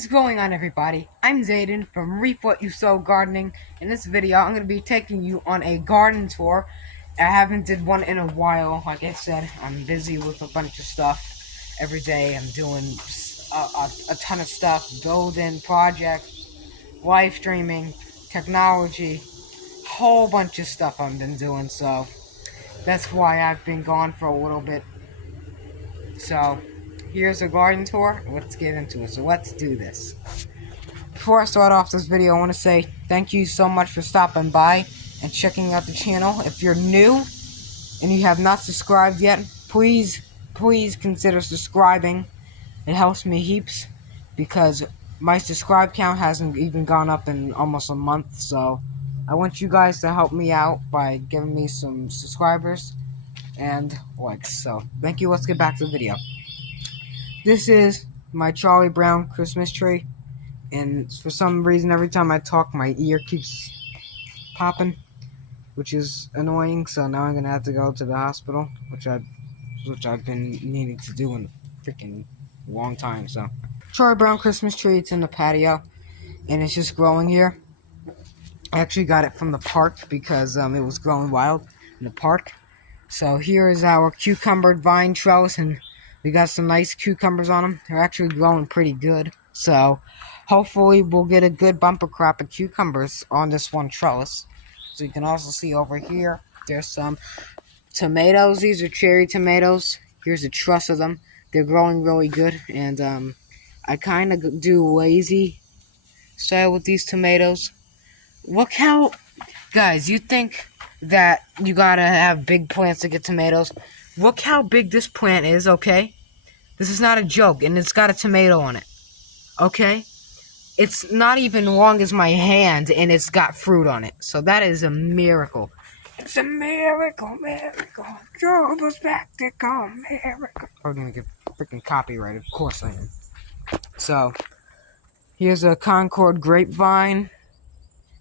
What is going on, everybody? I'm Zayden from Reap What You Sow Gardening. In this video, I'm going to be taking you on a garden tour. I haven't did one in a while. Like I said, I'm busy with a bunch of stuff. Every day I'm doing a ton of stuff. Building, projects, live streaming, technology. Whole bunch of stuff I've been doing. So that's why I've been gone for a little bit. So here's a garden tour. Let's get into it. So let's do this. Before I start off this video, I want to say thank you so much for stopping by and checking out the channel. If you're new and you have not subscribed yet, please consider subscribing. It helps me heaps because my subscribe count hasn't even gone up in almost a month. So I want you guys to help me out by giving me some subscribers and likes. So thank you. Let's get back to the video. This is my Charlie Brown Christmas tree, and for some reason every time I talk my ear keeps popping, which is annoying. So now I'm gonna have to go to the hospital, which I've been needing to do in a freaking long time. So Charlie Brown Christmas tree, it's in the patio and it's just growing here. I actually got it from the park because it was growing wild in the park. So here is our cucumber vine trellis, and we got some nice cucumbers on them. They're actually growing pretty good. So hopefully we'll get a good bumper crop of cucumbers on this one trellis. So you can also see over here, there's some tomatoes. These are cherry tomatoes. Here's a truss of them. They're growing really good. And I kind of do lazy style with these tomatoes. Look how, guys, you think that you gotta have big plants to get tomatoes. Look how big this plant is, okay? This is not a joke, and it's got a tomato on it, okay? It's not even long as my hand, and it's got fruit on it. So that is a miracle. It's a miracle, miracle. Job was back to come, miracle. I'm gonna get freaking copyright, of course I am. So, here's a Concord grapevine.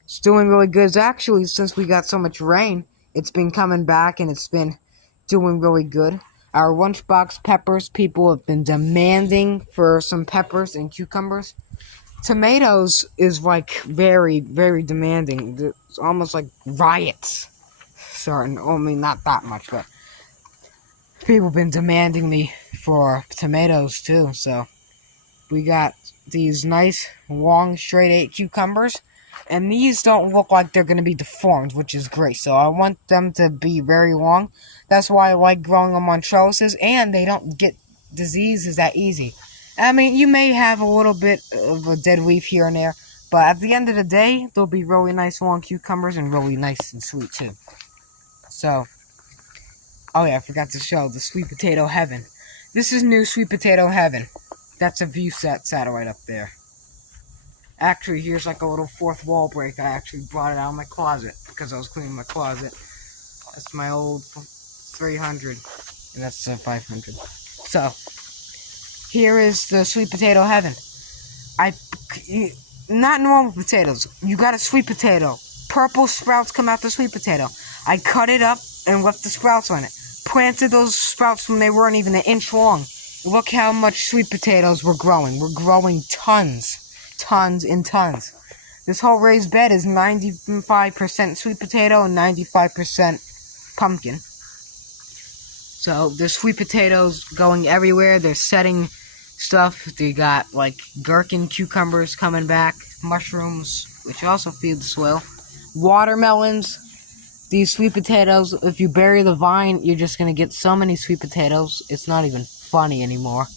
It's doing really good. It's actually, since we got so much rain, it's been coming back, and it's been doing really good. Our lunchbox peppers, people have been demanding for some peppers and cucumbers. Tomatoes is like very, very demanding. It's almost like riots. Sorry, I mean not that much, but people have been demanding me for tomatoes too. So we got these nice long straight 8 cucumbers. And these don't look like they're going to be deformed, which is great. So I want them to be very long. That's why I like growing them on trellises. And they don't get diseases that easy. I mean, you may have a little bit of a dead leaf here and there. But at the end of the day, they'll be really nice long cucumbers and really nice and sweet too. So, oh yeah, I forgot to show the sweet potato heaven. This is new sweet potato heaven. That's a view satellite up there. Actually, here's like a little fourth wall break. I actually brought it out of my closet because I was cleaning my closet. That's my old 300, and that's a 500. So, here is the sweet potato heaven. Not normal potatoes. You got a sweet potato. Purple sprouts come out the sweet potato. I cut it up and left the sprouts on it. Planted those sprouts when they weren't even an inch long. Look how much sweet potatoes we're growing. We're growing tons. Tons and tons. This whole raised bed is 95% sweet potato and 95% pumpkin. So there's sweet potatoes going everywhere. They're setting stuff. They got like gherkin cucumbers coming back, mushrooms, which also feed the soil, watermelons. These sweet potatoes, if you bury the vine, you're just gonna get so many sweet potatoes. It's not even funny anymore.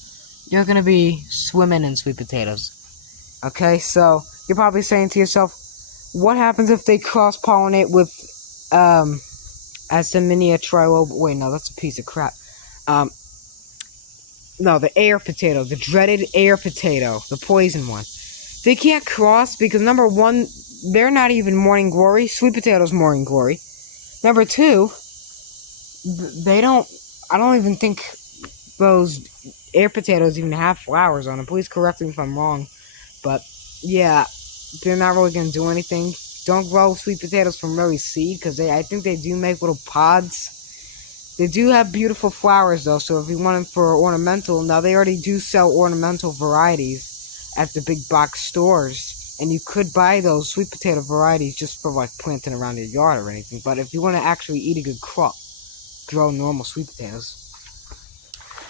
You're gonna be swimming in sweet potatoes. Okay, so you're probably saying to yourself, what happens if they cross-pollinate with, Asimenia trilob... Wait, no, that's a piece of crap. No, the air potato, the dreaded air potato, the poison one. They can't cross because, number one, they're not even morning glory. Sweet potatoes morning glory. Number two, I don't even think those air potatoes even have flowers on them. Please correct me if I'm wrong. But, yeah, they're not really going to do anything. Don't grow sweet potatoes from really seed, because I think they do make little pods. They do have beautiful flowers, though, so if you want them for ornamental, now they already do sell ornamental varieties at the big box stores, and you could buy those sweet potato varieties just for like planting around your yard or anything. But if you want to actually eat a good crop, grow normal sweet potatoes.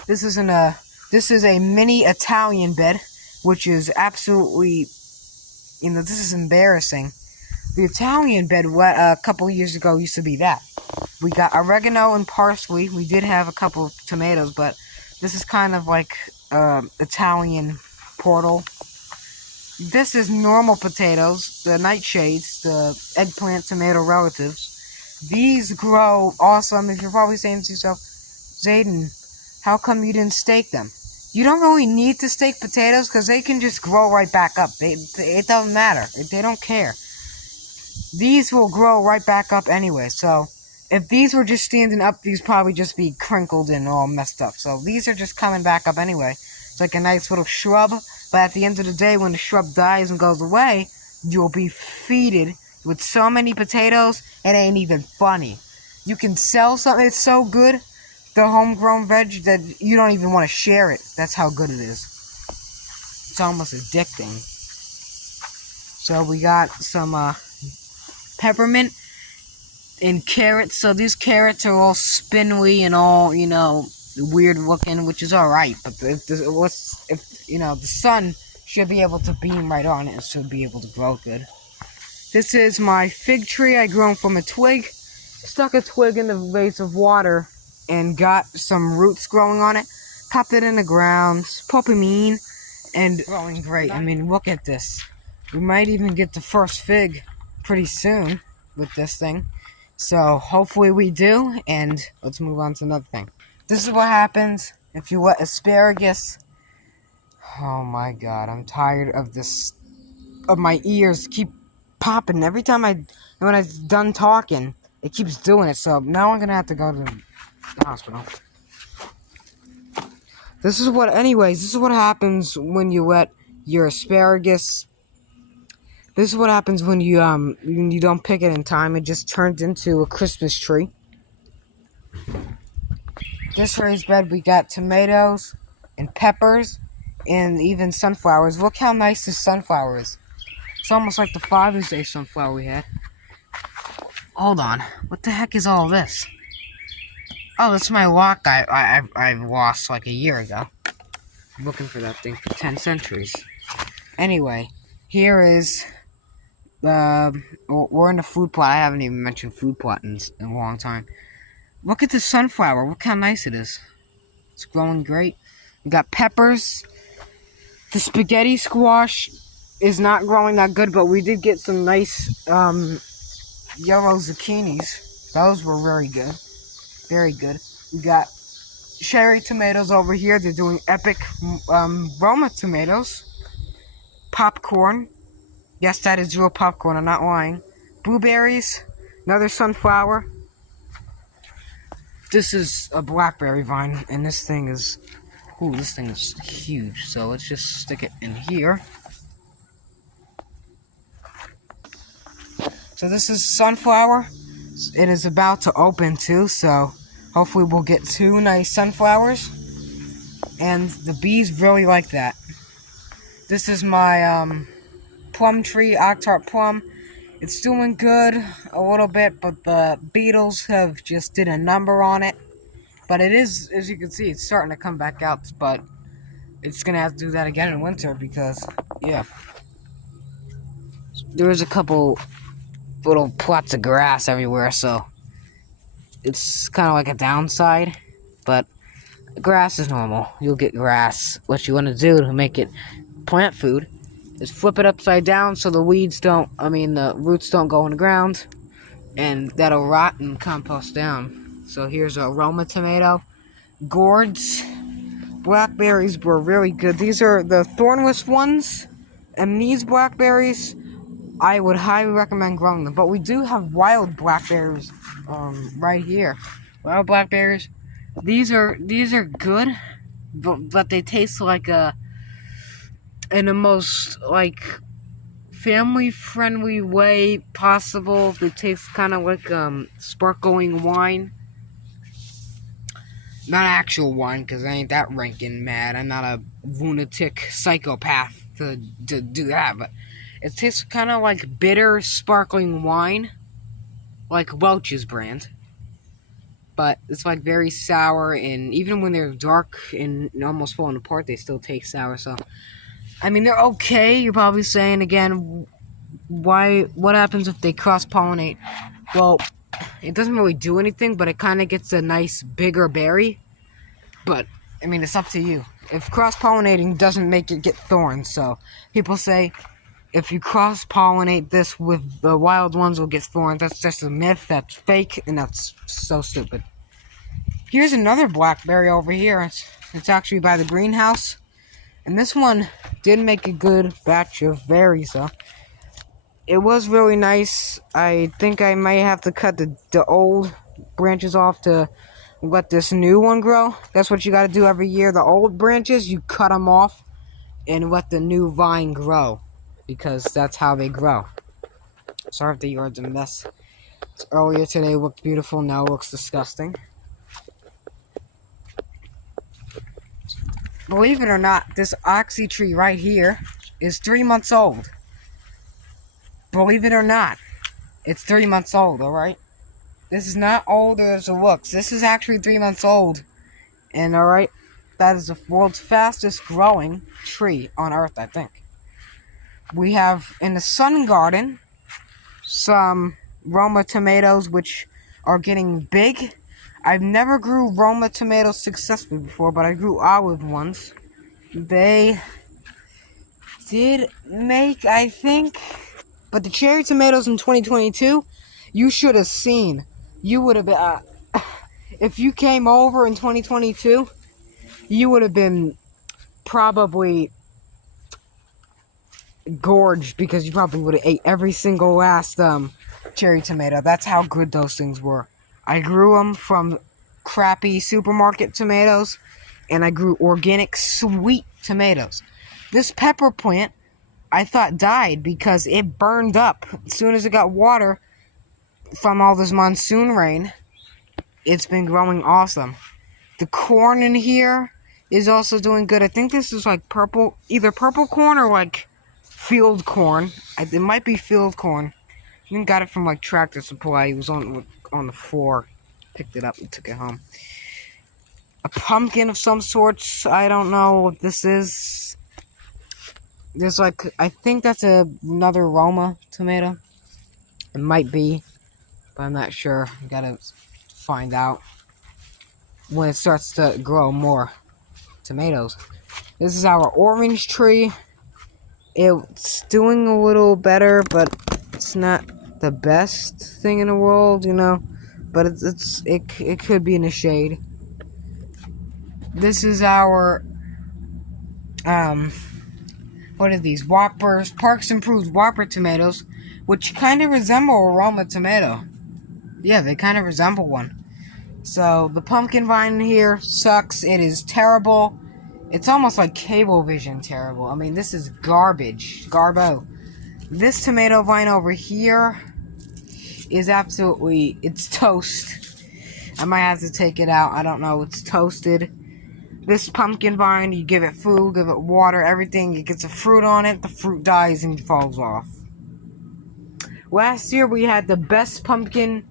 This is a mini Italian bed, which is absolutely, this is embarrassing. The Italian bed a couple years ago used to be that. We got oregano and parsley. We did have a couple of tomatoes, but this is kind of like Italian portal. This is normal potatoes, the nightshades, the eggplant tomato relatives. These grow awesome. If you're probably saying to yourself, Zayden, how come you didn't stake them? You don't really need to stake potatoes because they can just grow right back up. It doesn't matter. They don't care. These will grow right back up anyway, so if these were just standing up, these probably just be crinkled and all messed up. So these are just coming back up anyway. It's like a nice little shrub, but at the end of the day, when the shrub dies and goes away, you'll be feeded with so many potatoes, it ain't even funny. You can sell something, it's so good, the homegrown veg, that you don't even want to share it. That's how good it is. It's almost addicting. So we got some peppermint and carrots. So these carrots are all spindly and all, weird looking, which is alright. But if the sun should be able to beam right on it, it should be able to grow good. This is my fig tree. I grew from a twig. Stuck a twig in the vase of water and got some roots growing on it. Popped it in the ground. Poppy mean and growing great. I mean, look at this. We might even get the first fig pretty soon with this thing. So hopefully we do, and let's move on to another thing. This is what happens if you let asparagus. Oh my god, I'm tired of this, of my ears keep popping every time when I'm done talking. It keeps doing it, so now I'm gonna have to go to the hospital. This is what happens when you let your asparagus. This is what happens when you don't pick it in time. It just turns into a Christmas tree. This raised bed, we got tomatoes and peppers and even sunflowers. Look how nice this sunflower is. It's almost like the Father's Day sunflower we had. Hold on. What the heck is all this? Oh, that's my lock I lost like a year ago. I'm looking for that thing for 10 centuries. Anyway, here is... we're in the food plot. I haven't even mentioned food plot in a long time. Look at the sunflower. Look how nice it is. It's growing great. We got peppers. The spaghetti squash is not growing that good, but we did get some nice yellow zucchinis. Those were very good. Very good. We got cherry tomatoes over here. They're doing epic Roma tomatoes. Popcorn. Yes, that is real popcorn, I'm not lying. Blueberries, another sunflower. This is a blackberry vine, and this thing is huge. So let's just stick it in here. So this is sunflower. It is about to open too, so hopefully we'll get 2 nice sunflowers. And the bees really like that. This is my plum tree, Octart plum. It's doing good a little bit, but the beetles have just did a number on it. But it is, as you can see, it's starting to come back out, but it's gonna have to do that again in winter because, yeah. There is a couple little plots of grass everywhere, so it's kind of like a downside, but grass is normal. You'll get grass. What you want to do to make it plant food is flip it upside down so the the roots don't go in the ground, and that'll rot and compost down. So here's a Roma tomato. Gourds. Blackberries were really good. These are the thornless ones, and these blackberries, I would highly recommend growing them. But we do have wild blackberries right here. Wild blackberries. These are good, but they taste like in the most family-friendly way possible. They taste kind of like sparkling wine. Not actual wine, because I ain't that ranking mad. I'm not a lunatic psychopath to do that, but it tastes kind of like bitter sparkling wine, like Welch's brand. But it's like very sour, and even when they're dark and almost falling apart, they still taste sour. So, I mean, they're okay. You're probably saying again, what happens if they cross-pollinate? Well, it doesn't really do anything, but it kind of gets a nice bigger berry. But, I mean, it's up to you. If cross-pollinating doesn't make it get thorns, so people say if you cross-pollinate this with the wild ones will get thorns. That's just a myth, that's fake, and that's so stupid. Here's another blackberry over here. It's actually by the greenhouse. And this one did make a good batch of berries, though. It was really nice. I think I might have to cut the old branches off to let this new one grow. That's what you gotta do every year. The old branches, you cut them off and let the new vine grow, because that's how they grow. Sorry if the yard's a mess. Earlier today looked beautiful, now it looks disgusting. Believe it or not, this oxy tree right here is 3 months old. Believe it or not, it's 3 months old, alright? This is not older as it looks. This is actually 3 months old. And alright, that is the world's fastest growing tree on Earth, I think. We have, in the sun garden, some Roma tomatoes, which are getting big. I've never grew Roma tomatoes successfully before, but I grew olive ones. They did make, I think, but the cherry tomatoes in 2022, you should have seen. You would have, if you came over in 2022, you would have been probably gorged, because you probably would have ate every single last cherry tomato. That's how good those things were. I grew them from crappy supermarket tomatoes, and I grew organic sweet tomatoes. This pepper plant, I thought died because it burned up as soon as it got water from all this monsoon rain. It's been growing awesome. The corn in here is also doing good. I think this is like purple, either purple corn or like field corn. It might be field corn. I think got it from like Tractor Supply. It was on the floor. Picked it up and took it home. A pumpkin of some sorts. I don't know what this is. There's like, I think that's another Roma tomato. It might be, but I'm not sure. I gotta find out when it starts to grow more tomatoes. This is our orange tree. It's doing a little better, but it's not the best thing in the world, you know. But it could be in the shade. This is our what are these? Whoppers, Parks Improved Whopper tomatoes, which kind of resemble a Roma tomato. Yeah, they kind of resemble one. So the pumpkin vine here sucks. It is terrible. It's almost like Cablevision terrible. I mean, this is garbage. Garbo. This tomato vine over here is absolutely, it's toast. I might have to take it out. I don't know. It's toasted. This pumpkin vine, you give it food, give it water, everything. It gets a fruit on it. The fruit dies and falls off. Last year, we had the best pumpkin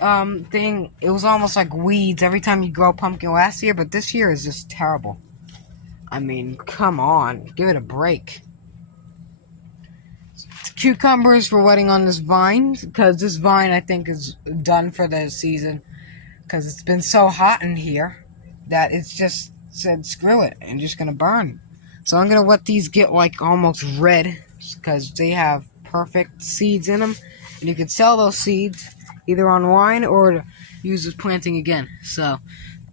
thing. It was almost like weeds every time you grow pumpkin last year, but this year is just terrible. I mean, come on. Give it a break. Cucumbers we're wetting on this vine, because this vine I think is done for the season, because it's been so hot in here that it's just said screw it and just gonna burn. So I'm gonna let these get like almost red, because they have perfect seeds in them, and you can sell those seeds either online or use as planting again. So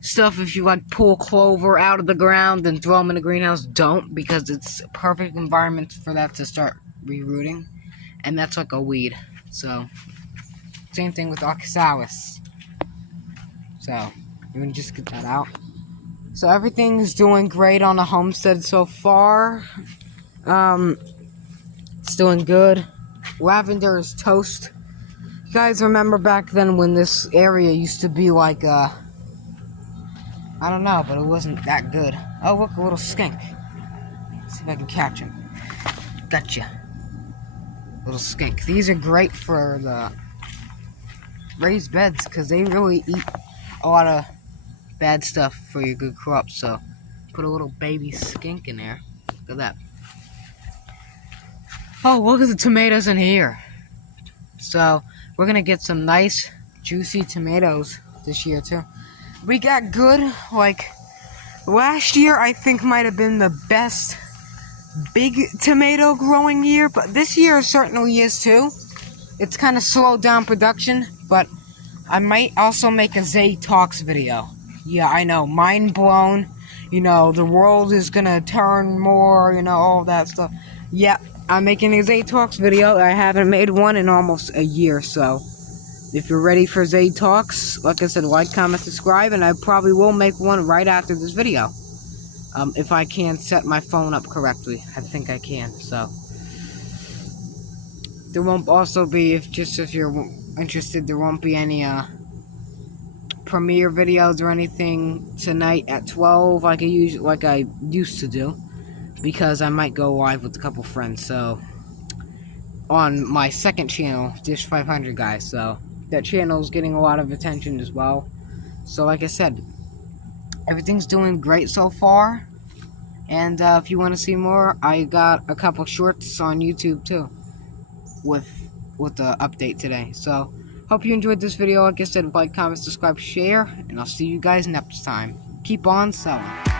stuff, if you like pull clover out of the ground and throw them in the greenhouse, don't, because it's a perfect environment for that to start rerooting. And that's like a weed. So, same thing with oxalis. So, you can just get that out. So, everything's doing great on the homestead so far. It's doing good. Lavender is toast. You guys remember back then when this area used to be like, I don't know, but it wasn't that good. Oh, look, a little skink. Let's see if I can catch him. Gotcha. Little skink. These are great for the raised beds because they really eat a lot of bad stuff for your good crops. So put a little baby skink in there. Look at that. Oh, look at the tomatoes in here. So we're gonna get some nice juicy tomatoes this year too. We got good, like last year I think might have been the best big tomato growing year, but this year certainly is too. It's kind of slowed down production, but I might also make a Zay Talks video. Yeah, I know, mind blown. You know, the world is gonna turn more, you know, all that stuff. Yeah, I'm making a Zay Talks video. I haven't made one in almost a year, so if you're ready for Zay Talks, like I said, like, comment, subscribe, and I probably will make one right after this video. If I can set my phone up correctly. I think I can, so. There won't also be, if you're interested, there won't be any, premiere videos or anything tonight at 12 like I used to do. Because I might go live with a couple friends, so. On my second channel, Dish 500 guys, so. That channel is getting a lot of attention as well. So like I said, everything's doing great so far. And if you want to see more, I got a couple shorts on YouTube too. With the update today. So hope you enjoyed this video. Like I said, like, comment, subscribe, share, and I'll see you guys next time. Keep on selling.